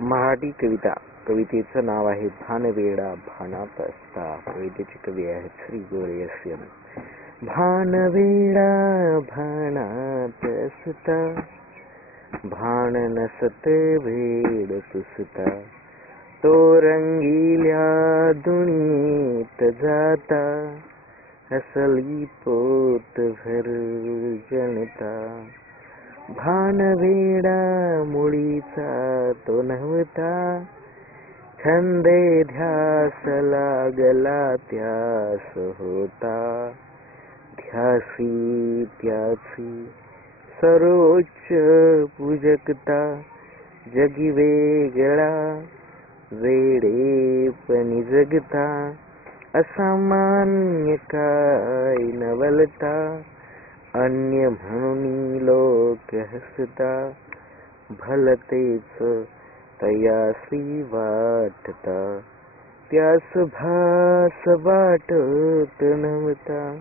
मराठी कविता. कवितेचं नाव आहे भानवेडा भानात असता. कवितेचे कवी आहेत श्री गोळे. भानवेडा भानात असता, भान नसत भेड पुसता, तो रंगील्या दुनियेत जाता, हसली पोट भर जनता. भानवेडा मुळीचा तो नव्हता, छंदे ध्यास लागला त्यास होता. ध्यासी त्याची सर्वोच्च पूजकता, जगी वेगळा वेडेपणी जगता. असामान्य काय नवलता, अन्य म्हणून लोक हसता. भलतेच तयासी वाटता, त्यास भास वाटत नव्हता.